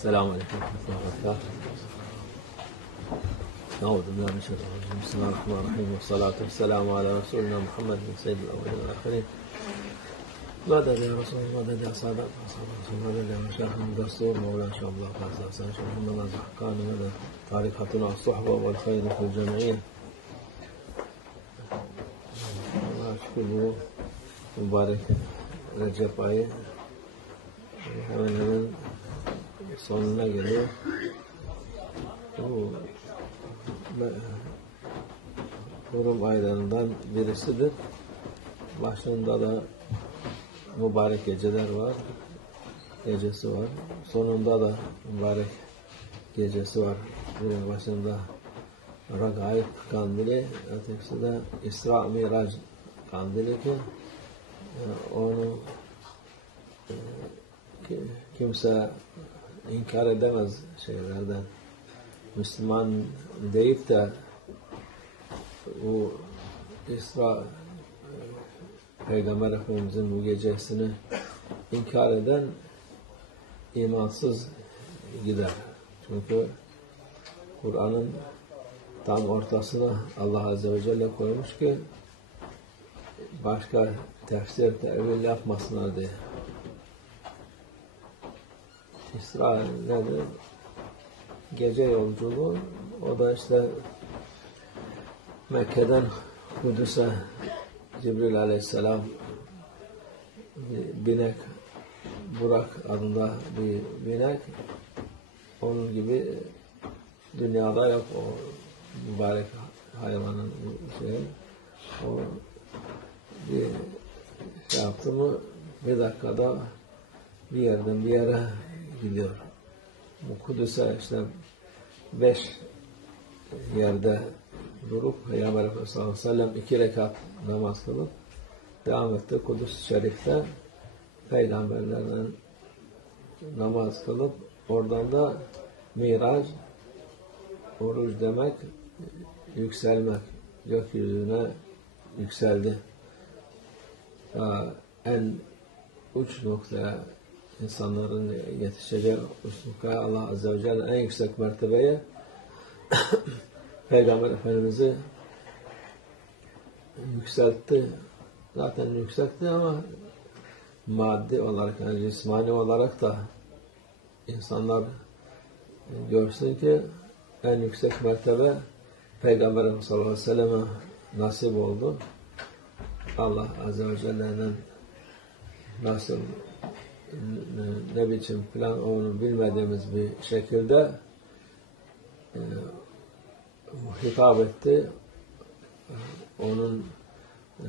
السلام عليكم ورحمة الله وبركاته. أعوذ بالله من الشيطان الرجيم، بسم الله الرحمن الرحيم. والصلاة والسلام على رسولنا محمد سيد الأولين والآخرين. مدد يا رسول الله مدد يا سادة أصحاب رسول الله مدد يا مشايخ الدستور مولانا شاء الله فاز حسن شيخ محمد الله زحقان مدد طريقتنا الصحبة والخير في bu mübarek Recep ayı hemen hemen sonuna geliyor. Bu Kurum aylarından birisidir. Başında da mübarek geceler var. Gecesi var. Sonunda da mübarek gecesi var. Birin başında Ragaib kandili, ötekisi de İsra Miraç kandili ki e, onu e, ki- kimse inkar edemez şeylerden. Müslüman deyip de bu İsra e, Peygamber Efendimizin bu gecesini inkar eden imansız gider. Çünkü Kur'an'ın tam ortasına Allah Azze ve Celle koymuş ki başka tefsir, tevil yapmasınlar diye. İsra nedir? Gece yolculuğu. O da işte Mekke'den Kudüs'e Cibril Aleyhisselam bir binek Burak adında bir binek onun gibi dünyada yok o mübarek hayvanın şeyi. O bir şey yaptı mı bir dakikada bir yerden bir yere gidiyor. Kudüs'e işte beş yerde durup Peygamber Efendimiz sallallahu aleyhi ve sellem iki rekat namaz kılıp devam etti. Kudüs Şerif'te peygamberlerden namaz kılıp oradan da Miraç oruç demek yükselmek gökyüzüne yükseldi. En uç noktaya insanların yetişeceği noktaya Allah Azze ve Celle en yüksek mertebeye Peygamber Efendimiz'i yükseltti. Zaten yükseltti ama maddi olarak yani cismani olarak da insanlar görsün ki en yüksek mertebe Peygamber Efendimiz sallallahu aleyhi ve selleme nasip oldu. Allah Azze ve Celle'nin nasıl ne biçim plan onu bilmediğimiz bir şekilde e, hitap etti. Onun e,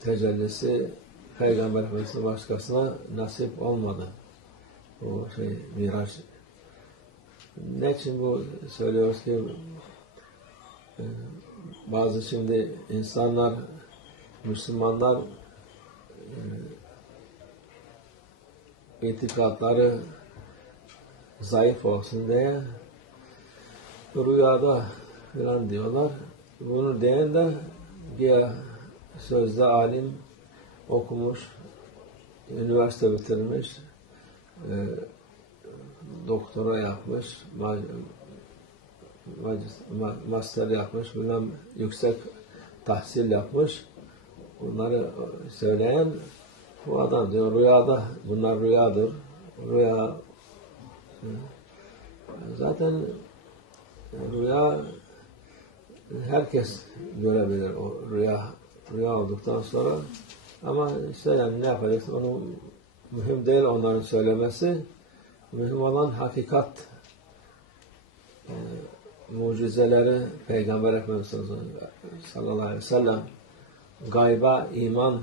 tecellisi Peygamber Efendimiz'in başkasına nasip olmadı. O şey Miraç. Ne için bu söylüyoruz ki e, bazı şimdi insanlar Müslümanlar e, itikatları zayıf olsun diye rüyada falan diyorlar. Bunu diyen de ya sözde alim okumuş, üniversite bitirmiş, e, doktora yapmış, master yapmış, bilmem yüksek tahsil yapmış. Bunları söyleyen bu adam diyor rüyada, bunlar rüyadır. Rüya zaten rüya herkes görebilir o rüya rüya olduktan sonra. Ama işte yani ne yapacaksın? Onu mühim değil onların söylemesi. Mühim olan hakikat. E, mucizeleri Peygamber Efendimiz sallallahu aleyhi ve sellem gayba iman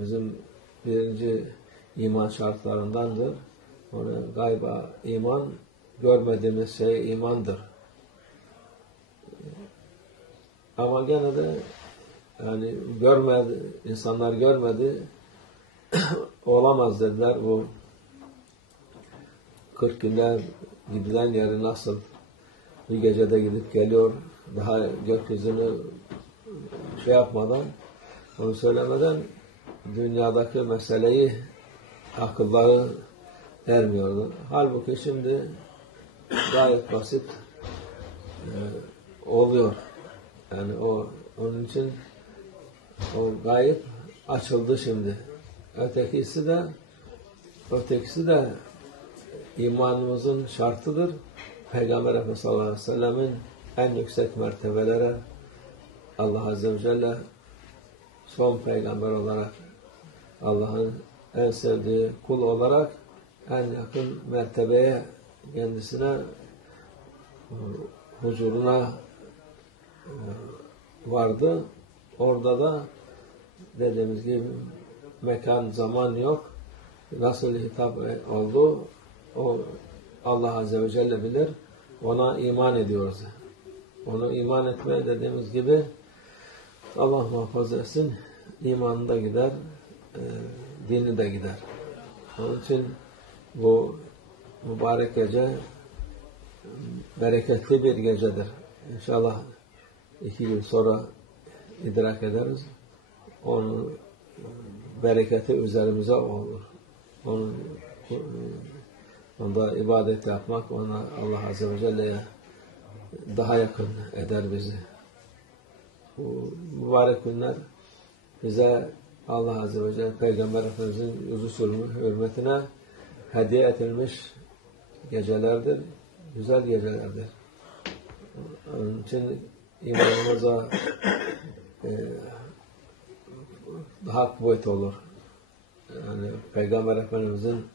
bizim birinci iman şartlarındandır. Onu gayba iman görmediğimiz şey imandır. Ama gene de yani görmedi, insanlar görmedi olamaz dediler bu 40 günler gidilen yeri nasıl bir gecede gidip geliyor daha gökyüzünü şey yapmadan onu söylemeden dünyadaki meseleyi akılları ermiyordu. Halbuki şimdi gayet basit e, oluyor. Yani o onun için o gayip açıldı şimdi. Ötekisi de ötekisi de imanımızın şartıdır. Peygamber Efendimiz sallallahu aleyhi ve sellemin en yüksek mertebelere Allah Azze ve Celle son peygamber olarak Allah'ın en sevdiği kul olarak en yakın mertebeye kendisine e, huzuruna e, vardı. Orada da dediğimiz gibi mekan, zaman yok. Nasıl hitap oldu o Allah Azze ve Celle bilir. Ona iman ediyoruz. Onu iman etme dediğimiz gibi Allah muhafaza etsin imanı da gider, e, dini de gider. Onun için bu mübarek gece bereketli bir gecedir. İnşallah iki gün sonra idrak ederiz. Onun bereketi üzerimize olur. Onun onda ibadet yapmak ona Allah Azze ve Celle'ye daha yakın eder bizi. Bu mübarek günler bize Allah Azze ve Celle Peygamber Efendimiz'in yüzü hürmetine hediye edilmiş gecelerdir. Güzel gecelerdir. Onun için imanımıza e, daha kuvvet olur. Yani Peygamber Efendimiz'in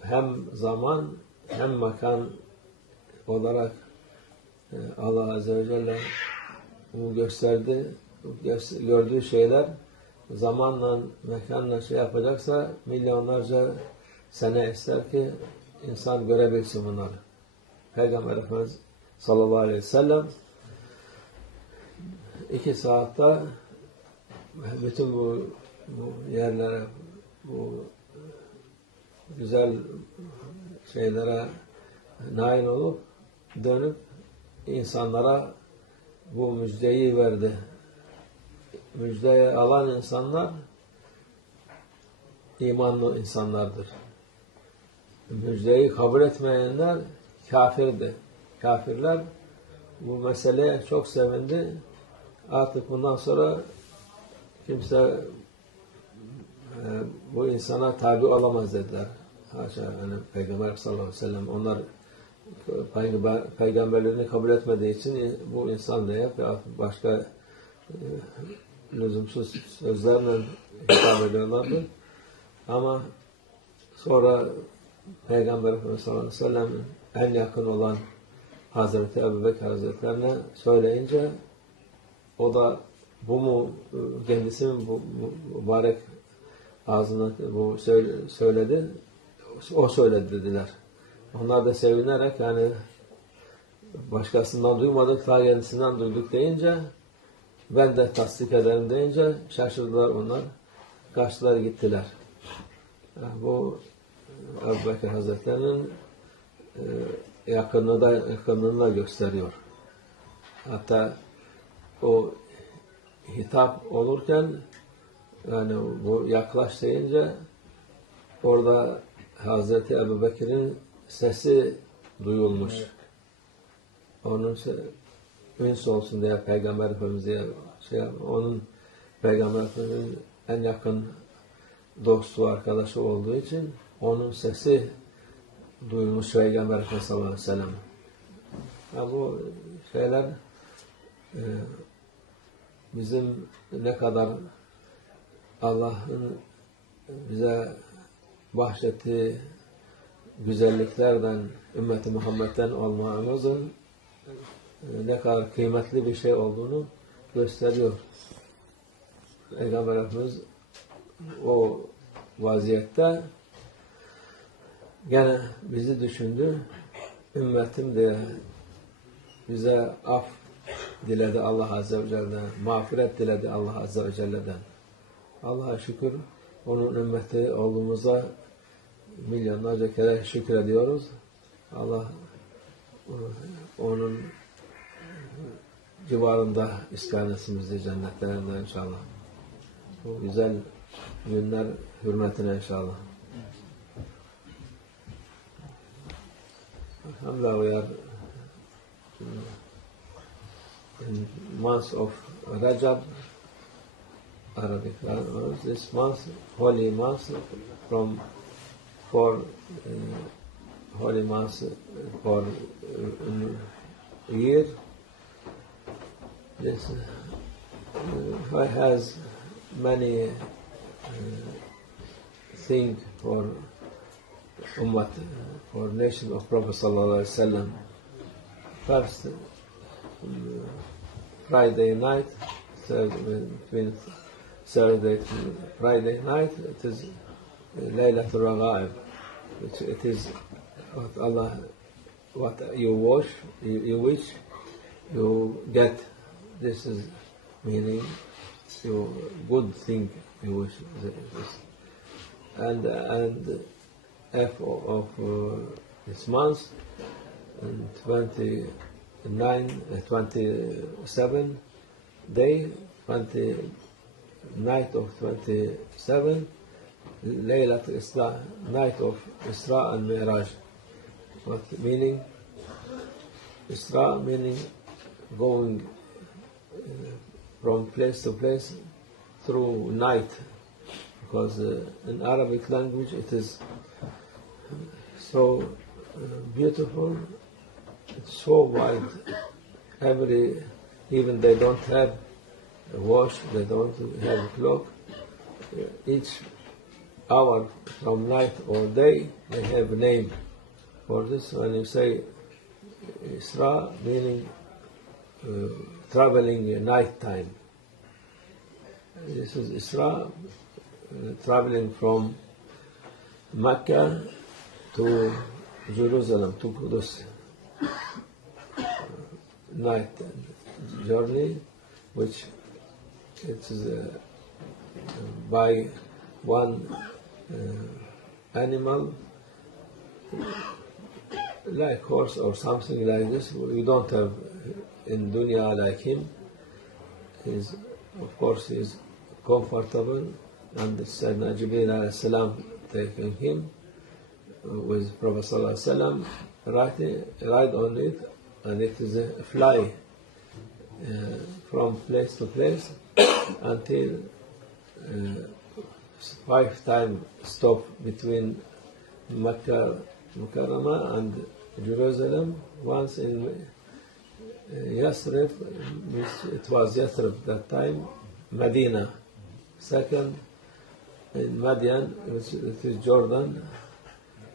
hem zaman hem makan olarak e, Allah Azze ve Celle gösterdi. Gördüğü şeyler zamanla, mekanla şey yapacaksa milyonlarca sene ister ki insan görebilsin bunları. Peygamber Efendimiz sallallahu aleyhi ve sellem iki saatte bütün bu, bu yerlere, bu güzel şeylere nail olup dönüp insanlara bu müjdeyi verdi. Müjdeyi alan insanlar imanlı insanlardır. Müjdeyi kabul etmeyenler kafirdi. Kafirler bu meseleye çok sevindi. Artık bundan sonra kimse e, bu insana tabi olamaz dediler. Haşa yani Peygamber sallallahu aleyhi ve sellem onlar peygamberlerini kabul etmediği için bu insan diye başka e, lüzumsuz sözlerle hitap ediyorlardı. Ama sonra Peygamber Efendimiz en yakın olan Hazreti Ebu Bekir Hazretlerine söyleyince o da bu mu kendisi mi bu mübarek ağzına bu söyledi o söyledi dediler. Onlar da sevinerek yani başkasından duymadık ta kendisinden duyduk deyince ben de tasdik ederim deyince şaşırdılar onlar. Kaçtılar gittiler. Yani bu Ebu Bekir Hazretleri'nin e, yakınlığı da, yakınlığını da gösteriyor. Hatta o hitap olurken yani bu yaklaş deyince orada Hazreti Ebu Bekir'in sesi duyulmuş. Evet. Onun üns olsun diye Peygamber Efendimiz diye şey onun Peygamber Efendimiz'in en yakın dostu, arkadaşı olduğu için onun sesi duyulmuş Peygamber Efendimiz sallallahu aleyhi ve sellem. Yani bu şeyler e, bizim ne kadar Allah'ın bize bahşettiği güzelliklerden, ümmeti Muhammed'den olmamızın e, ne kadar kıymetli bir şey olduğunu gösteriyor. Peygamber Efendimiz o vaziyette gene bizi düşündü. Ümmetim diye bize af diledi Allah Azze ve Celle'den, mağfiret diledi Allah Azze ve Celle'den. Allah'a şükür onun ümmeti olduğumuza milyonlarca kere şükür ediyoruz. Allah onun civarında iskan etsin bizi cennetlerinde inşallah. Bu güzel günler hürmetine inşallah. Alhamdulillah, we are in month of Rajab, Arabic language. This month, holy month, from for uh, holy month for uh, year. This uh, has many uh, for ummah, for nation of Prophet sallallahu alaihi wasallam. First, um, Friday night, between Thursday to Friday night, it is Laylatul Raghaib, which it is what Allah, what you wish, you, you wish, you get. This is meaning you good thing you wish. This. And and F of uh, this month, and 29, uh, 27 day, 20 night of 27, Laylat Isra, night of Isra and Mi'raj. What meaning? Isra meaning going uh, from place to place through night, because uh, in Arabic language it is so uh, beautiful, it's so wide. Every, even they don't have a watch, they don't have a clock. Each hour from night or day, they have a name for this. When you say Isra, meaning uh, traveling night time. This is Isra, uh, traveling from Mecca to Jerusalem, to Kudus. Night journey, which it is uh, by one uh, animal, like horse or something like this. We don't have in dunya like him. He's, of course, he's comfortable, and Sayyidina Jibreel salam taking him with Prophet Sallallahu Alaihi Wasallam ride on it, and it is a fly uh, from place to place until uh, five time stop between Mecca Mukarramah and Jerusalem. Once in uh, Yathrib, which it was Yathrib that time, Medina. Second in Madian, which is Jordan.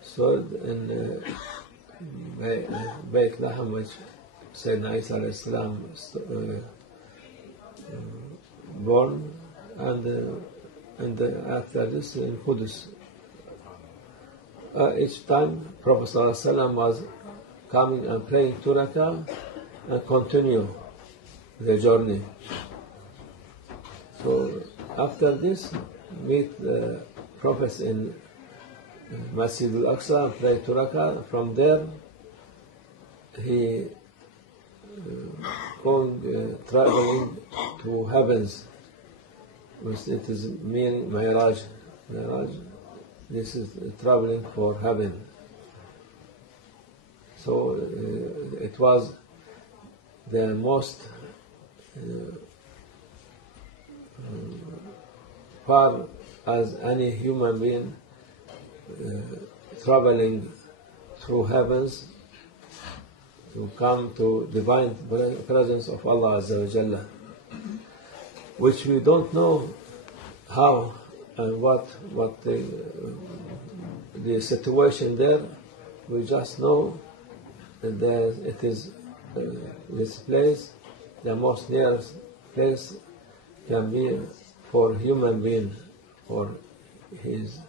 Third in uh, Beit Lahem, which Sayyidina Isa alayhi salam uh, born, and uh, and after this in Qudus. Uh, each time Prophet ﷺ was coming and praying two and continue the journey. So after this, meet the in Masjid al-Aqsa and pray two. From there, he uh, going uh, traveling to heavens, it is mean Mi'raj. Mi'raj, this is traveling for heaven. So uh, it was the most uh, far as any human being uh, traveling through heavens to come to divine presence of Allah Azza wa Jalla, which we don't know how and what what the, the situation there. We just know that it is uh, this place, the most nearest place can be for human being or his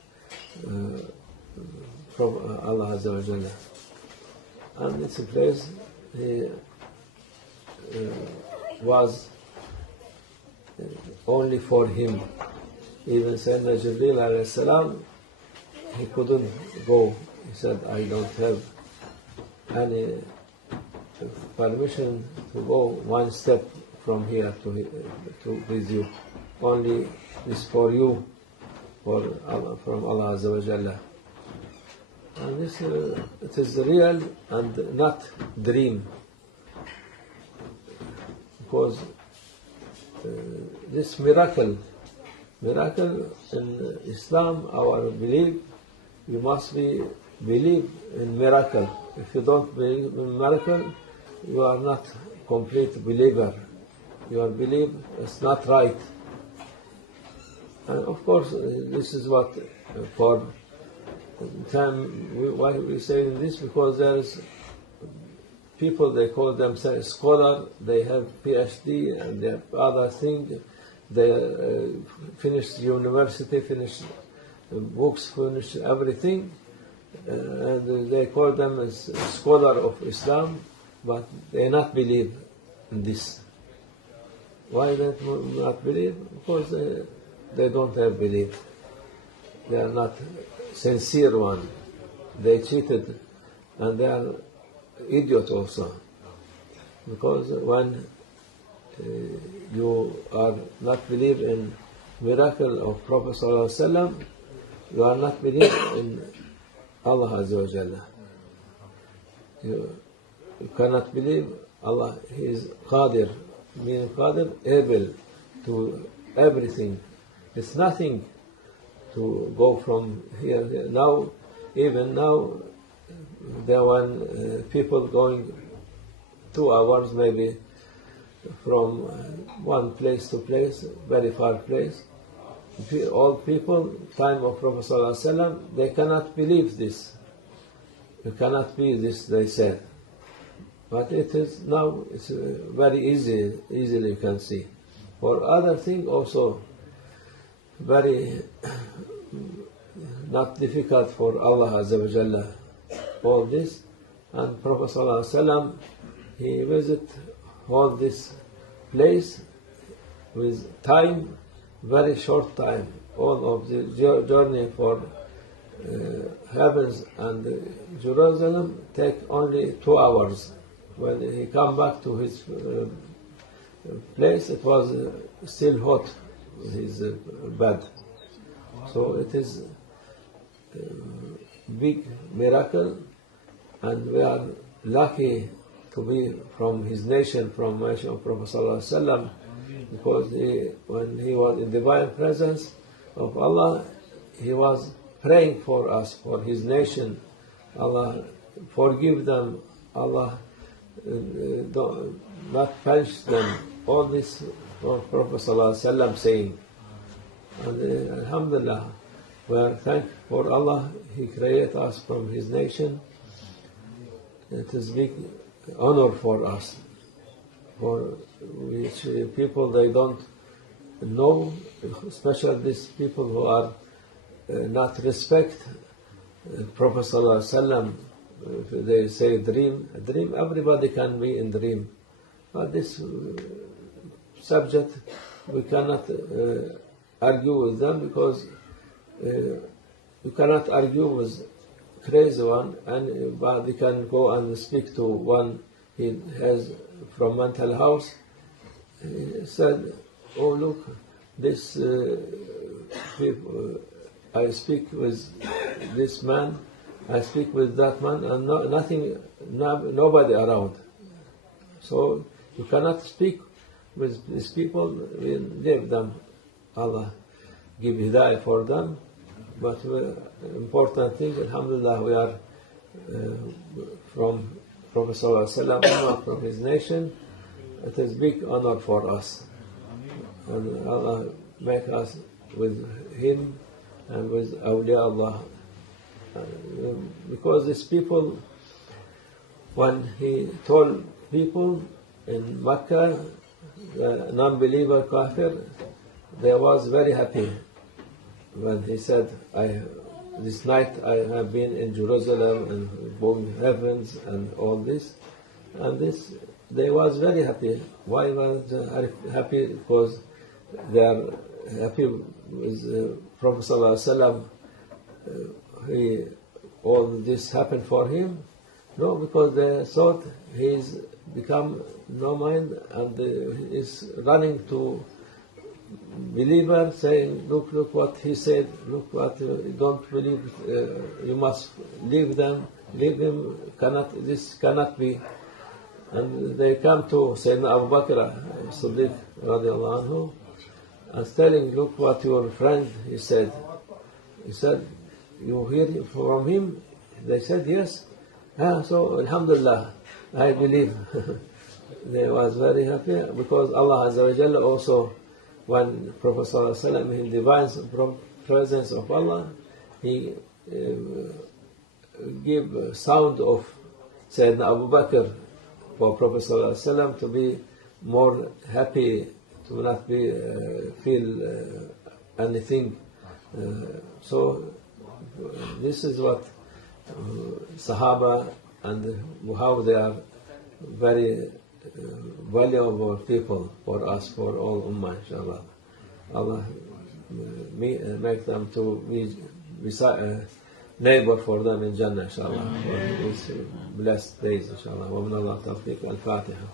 uh, from Allah Azza wa Jalla. And it's a place he uh, was uh, only for him. Even Sayyidina Jibreel salam, he couldn't go. He said, I don't have any permission to go one step from here to, to with you. Only is for you for Allah, from Allah Azza wa Jalla. And this uh, it is real and not dream. Because this miracle, miracle in Islam, our belief, you must be believe in miracle. If you don't believe in miracle, you are not complete believer. Your belief is not right. And of course, uh, this is what uh, for time we, why we say this because there is people they call themselves scholar. They have PhD and they have other thing. They uh, finish university, finish books, finish everything, uh, and they call them as scholar of Islam, but they not believe in this. Why they not believe? Because they, they don't have belief. They are not sincere one. They cheated, and they are idiot also. Because when uh, you are not believe in miracle of Prophet Wasallam, you are not believe in Allah Azza wa Jalla. You, you cannot believe Allah, He is Qadir, meaning Qadir, able to everything. It's nothing to go from here. Now, even now, there were uh, people going two hours maybe from uh, one place to place, very far place. All people, time of Prophet Wasallam, they cannot believe this. You cannot be this, they said. But it is now, it's uh, very easy, easily you can see. For other thing also, very not difficult for Allah Azza wa Jalla, all this. And Prophet Wasallam, he visit all this place with time, very short time. All of the journey for uh, heavens and Jerusalem take only two hours. When he come back to his uh, place, it was still hot, his uh, bed. So it is uh, big miracle, and we are lucky to be from his nation, from nation of Prophet Sallallahu because he, when he was in divine presence of Allah, he was praying for us, for his nation. Allah forgive them. Allah uh, uh, don't, not punish them. All this from Prophet Sallallahu saying. And uh, Alhamdulillah, we are thankful for Allah. He created us from His nation. It is big honor for us. For which uh, people they don't know, especially these people who are uh, not respect uh, Prophet Sallallahu Alaihi. If they say dream, dream, everybody can be in dream. But this uh, subject, we cannot uh, argue with them because uh, you cannot argue with crazy one, and but they can go and speak to one he has from mental house. He said, "Oh look, this uh, people, I speak with this man, I speak with that man, and no, nothing, no, nobody around. So you cannot speak with these people. Leave them. Allah give hidayah for them. But we, important thing, Alhamdulillah, we are uh, from Prophet Sallallahu from his nation. It is big honor for us. And Allah make us with him and with awliya Allah. Uh, because these people, when he told people in Mecca, the non-believer kafir, they was very happy when he said, I, this night I have been in Jerusalem and both heavens and all this. And this, they was very happy. Why was they happy? Because they are happy with uh, Prophet Sallallahu. Uh, he, all this happened for him. No, because they thought he's become no mind and is running to believer saying, look, look what he said, look what you don't believe, uh, you must leave them, leave them, cannot, this cannot be. And they come to Sayyidina Abu Bakr uh, Siddiq radiallahu anhu and telling, look what your friend, he said. He said, you hear from him? They said, yes. Ah, so, Alhamdulillah, I believe. they was very happy because Allah Azza wa Jalla also, when Prophet Wasallam, in divine presence of Allah, he uh, give sound of Sayyidina Abu Bakr for Prophet Wasallam to be more happy, to not be uh, feel uh, anything. Uh, so this is what uh, Sahaba and how they are very valuable people for us, for all Ummah, inshallah. Allah uh, me- uh, make them to be beside, uh, neighbor for them in Jannah, inshallah. For these blessed days, inshallah. ومن الله توفيق الفاتحة.